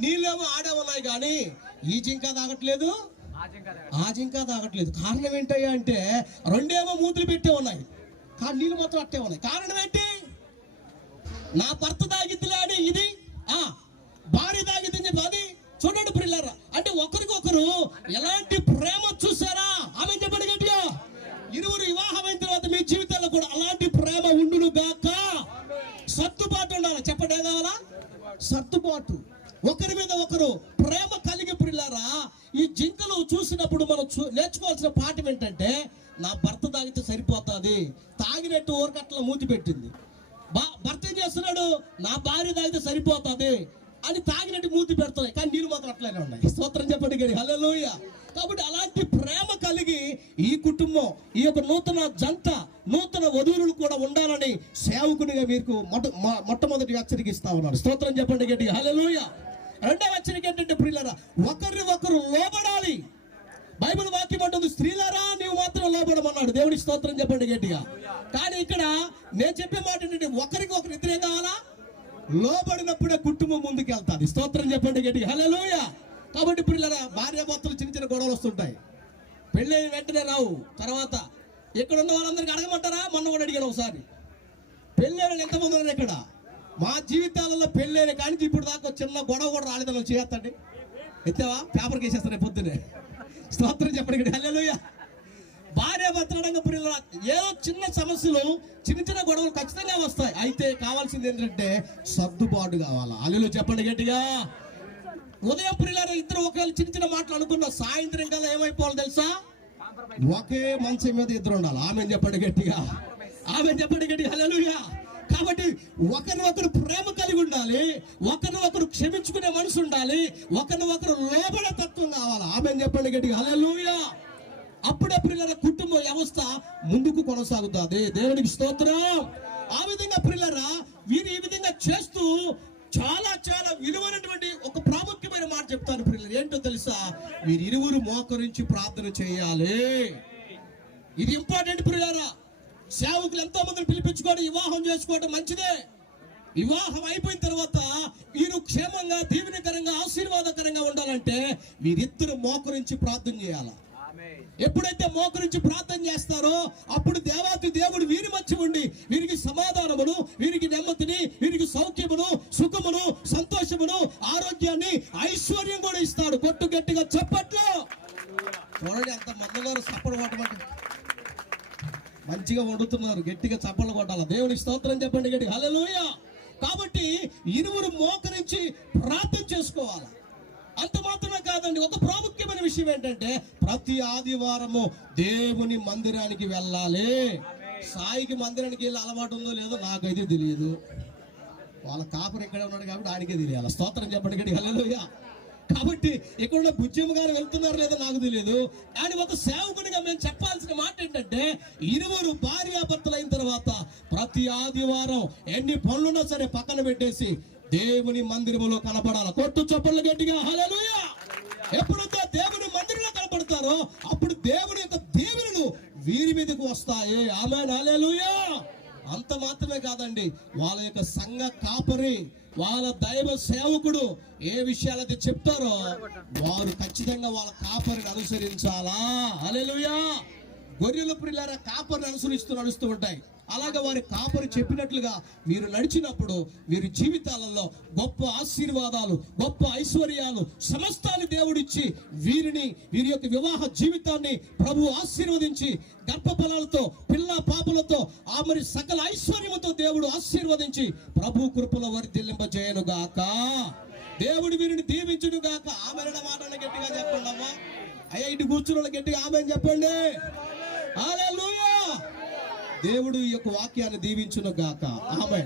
నీళ్ళేమో ఆడే ఉన్నాయి కానీ ఈ జింక తాగట్లేదు? ఆ జింక తాగట్లేదు. కారణం ఏంటయ్యా అంటే రెండేమో మూతులు పెట్టే ఉన్నాయి. కానీ నీళ్ళు మాత్రం అట్టే ఉన్నాయి. కారణం ఏంటి? నా భర్త తాగిద్దిలే అని ఇది? ఆ భార్య తాగిద్దని చెప్పి అది? చూడండి పిల్లరా అంటే ఒకరికొకరు ఎలాంటి ప్రేమ చూసారా? ఆమె చెప్పండి గట్టిగా. ఇరువురు వివాహమైన తర్వాత మీ జీవితాల్లో కూడా అలాంటి ప్రేమ ఉండును గాక. సర్దుబాటు ఉండాలి. చెప్పండి ఏం కావాలా? సర్దుబాటు. ఈ జింకలు చూసినప్పుడు మనం నేర్చుకోవాల్సిన పాఠం ఏంటంటే నా భర్త తాగితే సరిపోతుంది. తాగినట్టు ఊరకట్ల మూతి పెట్టింది. బా- భర్త ఏం చేస్తున్నాడు? నా భార్య తాగితే సరిపోతుంది అని తాగినట్టు మూతి పెడుతున్నాయి. కానీ నీళ్ళు మాత్రం అట్లనే ఉన్నాయి. స్తోత్రం చెప్పండి కానీ హలోయ కాబట్టి అలాంటి ప్రేమ కలిగి ఈ కుటుంబం ఈ యొక్క నూతన జంట నూతన వధువులు కూడా ఉండాలని సేవకునిగా మీకు మొట్ట మొట్టమొదటి హెచ్చరికిస్తా ఉన్నాడు స్తోత్రం చెప్పండి గట్టి హలోయ రెండవ హెచ్చరిక ఏంటంటే ప్రియులరా ఒకరిని ఒకరు లోబడాలి. బైబిల్ వాక్యం అంటుంది స్త్రీలరా నీవు మాత్రం లోబడమన్నాడు. దేవుడి స్తోత్రం చెప్పండి గట్టిగా. కానీ ఇక్కడ నేను చెప్పే మాట ఏంటంటే ఒకరికి ఒకరు ఇద్దరే కావాలా? లోబడినప్పుడే కుటుంబం ముందుకు వెళ్తాది స్తోత్రం చెప్పండి గట్టిగా. హలోయ కాబట్టి పిల్లల భార్య భర్తలు చిన్న చిన్న గొడవలు వస్తుంటాయి. పెళ్ళి వెంటనే రావు. తర్వాత ఇక్కడ ఉన్న వాళ్ళందరికీ అడగమంటారా? మొన్న కూడా అడిగాను ఒకసారి. పెళ్ళైన ఎంతమంది ఉన్నారు ఇక్కడ? మా జీవితాలలో పెళ్ళైన కానీ ఇప్పుడు దాకా చిన్న గొడవ కూడా రాలేదని చేస్తండి. ఎత్తావా? పేపర్కి వేసేస్తాను రేపు పొద్దునే స్తోత్రం చెప్పండి హల్లెలూయ. భార్య భర్తలంగా ప్రియుల ఏదో చిన్న సమస్యలు చిన్న చిన్న గొడవలు ఖచ్చితంగా వస్తాయి. అయితే కావాల్సింది ఏంటంటే సర్దుబాటు కావాలా? అల్లెలు చెప్పండి గట్టిగా. ఉదయం ప్రియులారా ఇద్దరు ఒకవేళ చిన్న చిన్న మాటలు అనుకున్నా సాయంత్రం కదా ఏమైపోవాలి తెలుసా? ఒకే మంచం మీద ఇద్దరు ఉండాలి. ఆమె చెప్పండి గట్టిగా. ఆమె చెప్పండి గట్టిగా. హల్లెలూయా. కాబట్టి ఒకరిని ఒకరు ప్రేమ కలిగి ఉండాలి ఒకరిని ఒకరు క్షమించుకునే మనసు ఉండాలి ఒకరిని ఒకరు లోబడే తత్వం కావాలి. ఆమె చెప్పండి గట్టిగా. హల్లెలూయా. అప్పుడే పిల్లల కుటుంబ వ్యవస్థ ముందుకు కొనసాగుతుంది దేవునికి స్తోత్రం. ఆ విధంగా పిల్లరా వీరు ఈ విధంగా చేస్తూ చాలా చాలా విలువైనటువంటి ఒక ప్రాముఖ్యమైన మాట చెప్తాను పిల్లలు. ఏంటో తెలుసా? వీరు ఇరువురు మోకరించి ప్రార్థన చేయాలి. ఇది ఇంపార్టెంట్ పిల్లరా. సేవకులు ఎంతో మందిని పిలిపించుకొని వివాహం చేసుకోవడం మంచిదే. వివాహం అయిపోయిన తర్వాత వీరు క్షేమంగా దీవెనకరంగా ఆశీర్వాదకరంగా ఉండాలంటే వీరిద్దరు మోకరించి ప్రార్థన చేయాలి. ఎప్పుడైతే మోకరించి ప్రార్థన చేస్తారో అప్పుడు దేవాతి దేవుడు వీరి మధ్య ఉండి వీరికి సమాధానమును వీరికి నెమ్మదిని వీరికి సౌఖ్యమును సుఖమును సంతోషమును ఆరోగ్యాన్ని ఐశ్వర్యం కూడా ఇస్తాడు. కొట్టు గట్టిగా చెప్పట్లు. చూడండి అంత మందగారు సప్పడు కొట్టమంటే మంచిగా వండుతున్నారు గట్టిగా చప్పలు కొట్టాలి? దేవుని స్తోత్రం చెప్పండి గట్టి హల్లెలూయ! కాబట్టి ఇరువురు మోకరించి ప్రార్థన చేసుకోవాలి? అంత మాత్రమే కాదండి ఒక ప్రాముఖ్యమైన విషయం ఏంటంటే ప్రతి ఆదివారము దేవుని మందిరానికి వెళ్ళాలి. సాయికి మందిరానికి వెళ్ళి అలవాటు ఉందో లేదో నాకైతే తెలియదు. వాళ్ళ కాపురు ఇక్కడే ఉన్నాడు కాబట్టి ఆయనకే తెలియాలి. స్తోత్రం చెప్పండి గడి హలోయ కాబట్టి ఇక్కడ బుజ్జమ్మ గారు వెళ్తున్నారు లేదో నాకు తెలియదు. ఆయన ఒక సేవకుడిగా ఏంటంటే ఇరువురు భార్యాభర్తలు అయిన తర్వాత ప్రతి ఆదివారం ఎన్ని పనులున్నా సరే పక్కన పెట్టేసి దేవుని మందిరములో కనపడాలి. కొట్టు చప్పట్లు గట్టిగా హల్లెలూయా! ఎప్పుడైతే దేవుని మందిరంలో కనపడతారో అప్పుడు దేవుని యొక్క దీవెనలు వీరి మీదకు వస్తాయి. ఆమె హల్లెలూయా! అంత మాత్రమే కాదండి వాళ్ళ యొక్క సంఘ కాపరి వాళ్ళ దైవ సేవకుడు ఏ విషయాలైతే చెప్తారో వారు ఖచ్చితంగా వాళ్ళ కాపరిని అనుసరించాలా? అలెలుయా గొర్రెల పిల్లల కాపరిని అనుసరిస్తూ నడుస్తూ ఉంటాయి. అలాగే వారి కాపరి చెప్పినట్లుగా వీరు నడిచినప్పుడు వీరి జీవితాలలో గొప్ప ఆశీర్వాదాలు గొప్ప ఐశ్వర్యాలు సమస్తాన్ని దేవుడిచ్చి వీరిని వీరి యొక్క వివాహ జీవితాన్ని ప్రభు ఆశీర్వదించి గర్భఫలాలతో పిల్ల పాపలతో ఆ మరి సకల ఐశ్వర్యంతో దేవుడు ఆశీర్వదించి ప్రభు కృపలో వర్ధిల్లింపజేయను గాక దేవుడు వీరిని దీవించుడుగాక ఆమె మాటను గట్టిగా చెప్పండి అమ్మా అయ్యా ఇటు కూర్చున్న గట్టిగా ఆమె చెప్పండి. దేవుడు ఈ యొక్క వాక్యాన్ని దీవించును గాక. ఆమె